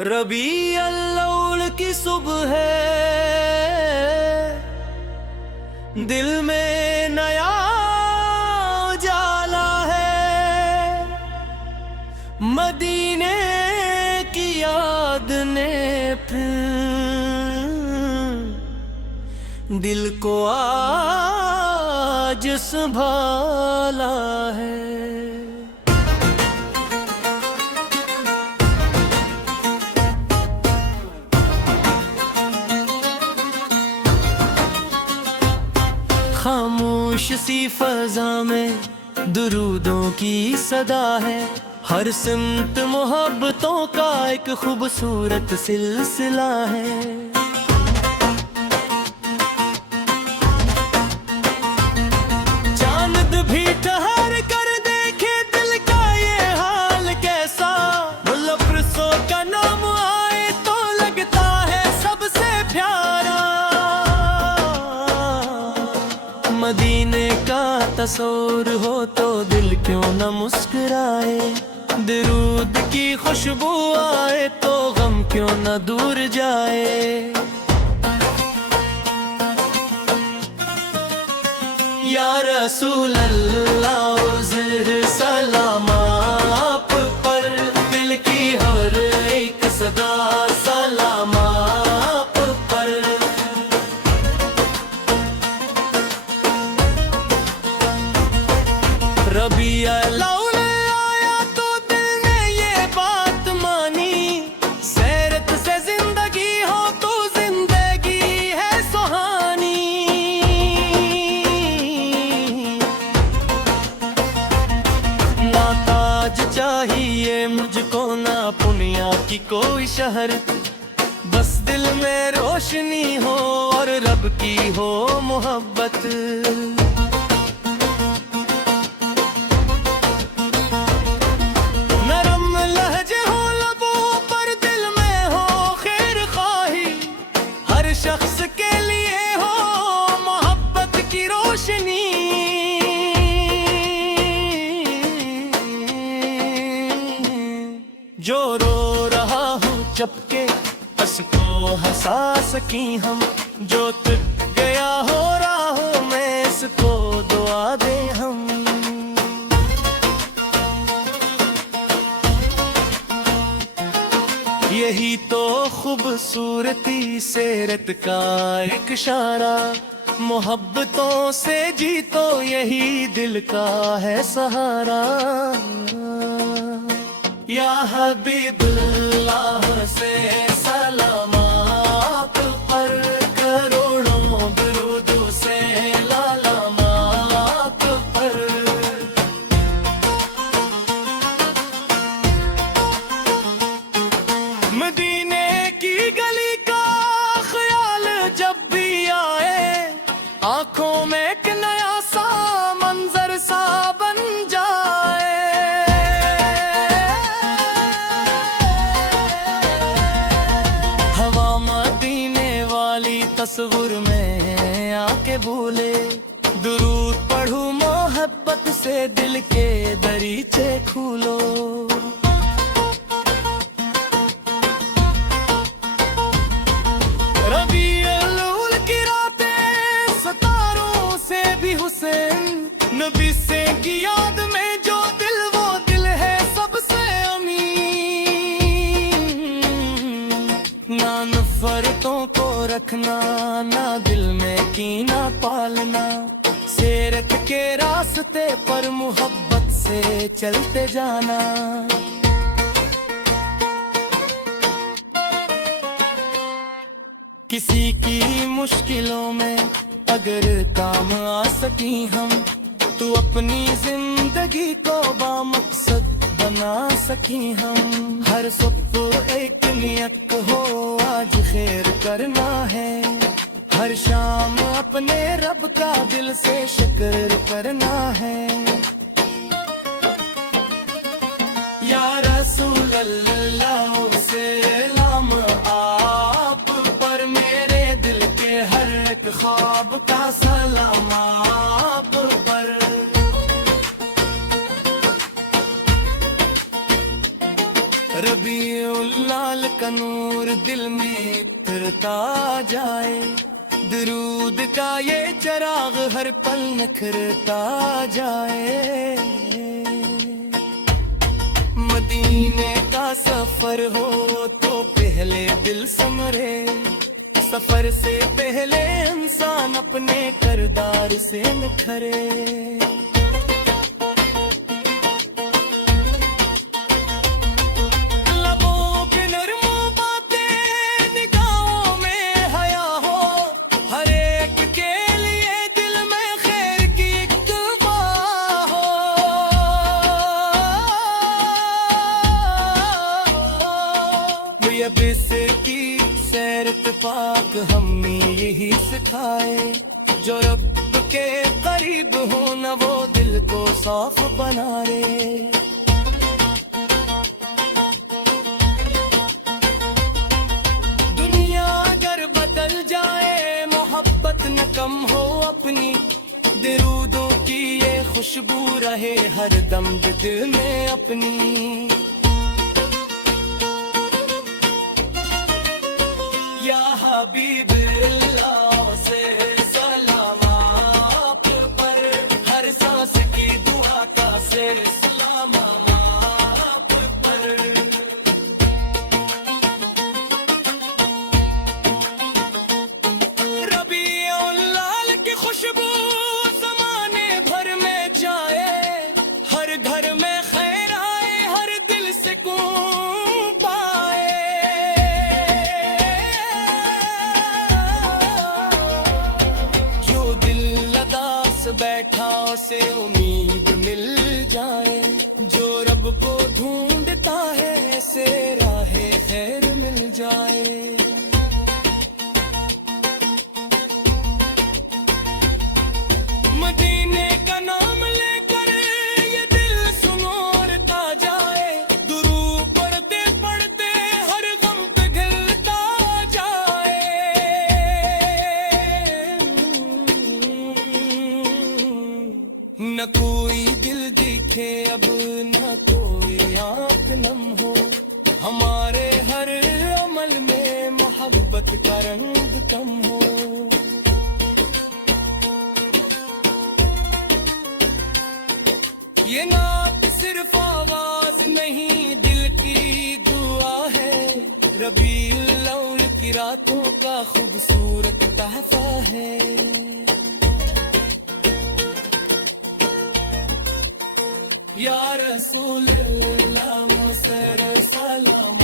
रबी अल्लौल की सुबह है, दिल में नया उजाला है। मदीने की याद ने फिर दिल को आज संभाला है। खामोश सी फजा में दुरूदों की सदा है, हर सिमत मोहब्बतों का एक खूबसूरत सिलसिला है। चांद भी ठहर कर देखे दिल का ये हाल कैसा, मुल्लफरसों का नाम आए तो लगता है सबसे प्यारा। मदीने का तस्वुर हो तो दिल क्यों न मुस्कुराए, दरूद की खुशबू आए तो गम क्यों न दूर जाए। या रसूल अल्लाह उज़्र सलाम आप पर, दिल की हर एक सदा सलाम आप पर। रबी अल्लौल आया तो दिल ने ये बात मानी, सैरत से जिंदगी हो तो जिंदगी है सुहानी। ना ताज चाहिए मुझको ना पुनिया की कोई शहरत, बस दिल में रोशनी हो और रब की हो मोहब्बत। शख्स के लिए हो मोहब्बत की रोशनी, जो रो रहा हूँ चपके उसको हंसा सकी हम, जो थक गया हो राहों में इसको दुआ दे हम। यही तो खूबसूरती सीरत का एक इशारा, मोहब्बतों से जीतो यही दिल का है सहारा। या हबीबुल्लाह से सलाम आप पर, करोड़ों दुरूदों से लालाम आप पर। मदीने की गली का ख्याल जब भी आए, आंखों में एक नया सा मंजर सा बन जाए। हवा मदीने वाली तस्वीर में आके भूले, दुरूद पढ़ूं मोहब्बत से दिल के दरीचे खोलो। नबी से की याद में जो दिल वो दिल है सबसे अमीन। ना नफरतों को रखना ना दिल में कीना पालना, सीरत के रास्ते पर मोहब्बत से चलते जाना। किसी की मुश्किलों में अगर काम आ सकी हम, तू अपनी जिंदगी को बामकसद बना सकी हम। हर सुबह एक नियत हो आज खैर करना है, हर शाम अपने रब का दिल से शुक्र करना है। या रसूल अल्लाह सलाम आप पर, मेरे दिल के हर एक ख्वाब का सलाम आप पर। रबीउल लाल का नूर दिल में उतरता जाए, दरूद का ये चराग हर पल निखरता जाए। मदीने का सफर हो तो पहले दिल समरे, सफर से पहले इंसान अपने किरदार से निखरे। लबों पे नरम बातें, निगाहों में हया हो, हर एक के लिए दिल में खैर की एक दुआ हो। ये बिस्र की सैर इत्तेफाक हमें यही सिखाए, जो रब के करीब हो न वो दिल को साफ बना रे। दुनिया अगर बदल जाए मोहब्बत न कम हो अपनी, दरूदों की ये खुशबू रहे हर दम दिल में अपनी। या हबीब अल्लाह से सलाम आप पर, हर सांस की दुआ का से सलाम आप पर। रबीउल लाल की खुशबू ज़माने भर में जाए, हर घर में खैर आए, हर दिल सुकून पाए। बैठा से उम्मीद मिल जाए, जो रब को ढूंढता है से राहे खैर मिल जाए। मदीने का नाम लेकर ये दिल सुनोरता जाए, दुरूद पढ़ते पढ़ते हर गम पिघलता जाए। न कोई दिल दिखे अब न कोई आँख नम हो, हमारे हर अमल में मोहब्बत का रंग कम हो। ये नात सिर्फ आवाज नहीं दिल की दुआ है, रबीउल अव्वल की रातों का खूबसूरत तहफा है। या रसूल अल्लाह मुझसे सलाम